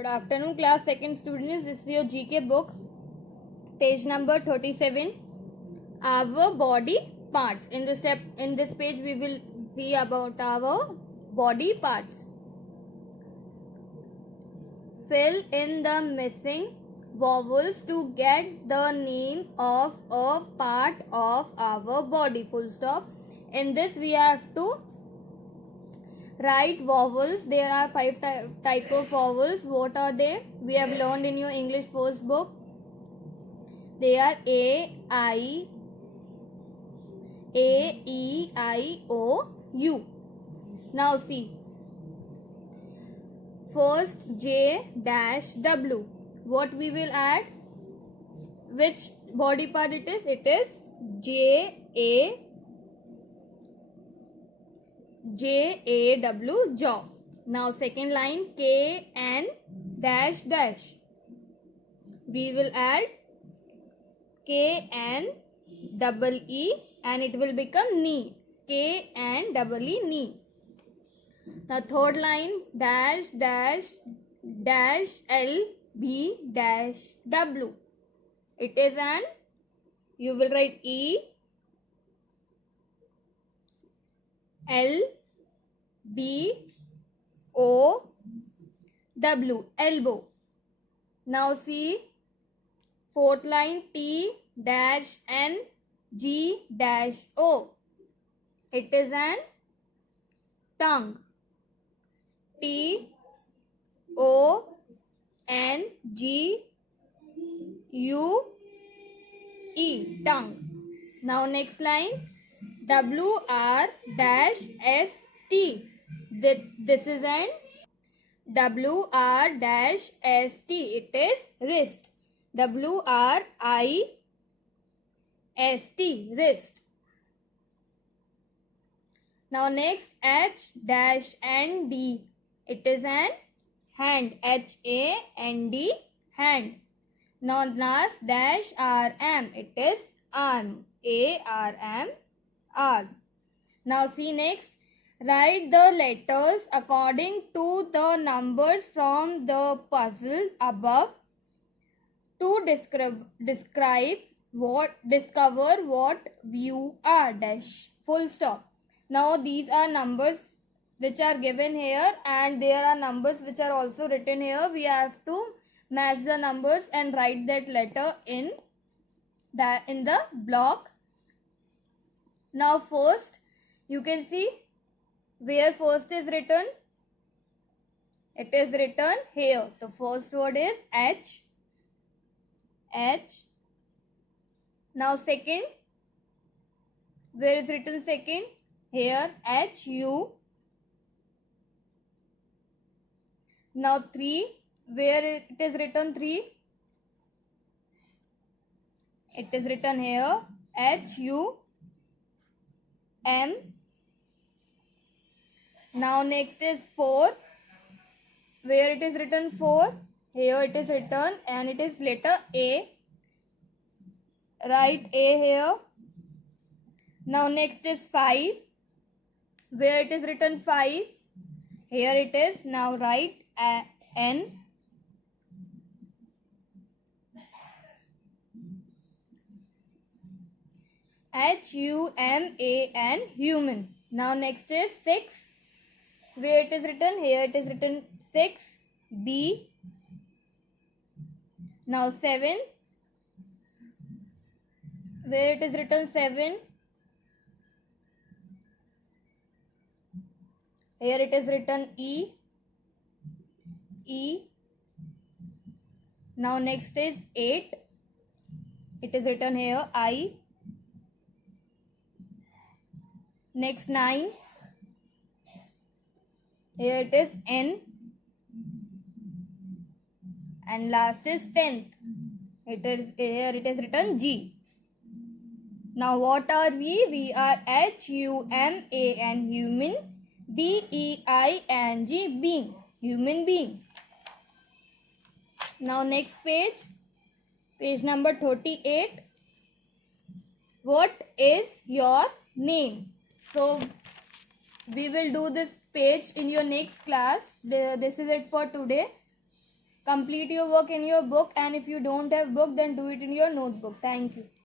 Good afternoon, class second students. This is your GK book, page number 37. Our body parts. In this page, we will see about our body parts. Fill in the missing vowels to get the name of a part of our body. Full stop. In this, we have to write vowels. There are 5 type of vowels. What are they? We have learned in your English first book. They are A, E, I, O, U. Now see. First J dash W. What we will add? Which body part it is? It is J A W, jaw. Now second line K N dash dash. We will add K N double E and it will become knee. K N double E, knee. Now third line dash dash dash L B dash W. It is an, you will write E L B O W, elbow. Now see fourth line T dash N G dash O. It is an tongue. T O N G U E, tongue. Now next line W R dash S T. This is an W R dash S T. It is wrist. W R I S T, wrist. Now next H dash N D. It is an hand. H A N D, hand. Now last dash R M. It is arm. A R M, arm. Now see next. Write the letters according to the numbers from the puzzle above to discover what you are, dash, full stop. Now these are numbers which are given here and there are numbers which are also written here. We have to match the numbers and write that letter in the block. Now first you can see where first is written. It is written here. The first word is H. Now second, where is written second? Here H U. Now 3, where it is written 3? It is written here H U M. Now next is 4, where it is written 4? Here it is written and it is letter A. Write A here. Now next is 5, where it is written 5? Here it is. Now write N. HUMAN, human. Now next is 6, where it is written? Here it is written 6, B. Now 7, where it is written 7? Here it is written E. Now next is 8. It is written here I. Next 9. Here it is N. And last is 10th. Here it is written G. Now what are we? We are HUMAN, human. BEING, being, human being. Now next page number 38. What is your name? So we will do this page in your next class. This is it for today. Complete your work in your book, and if you don't have book, then do it in your notebook. Thank you.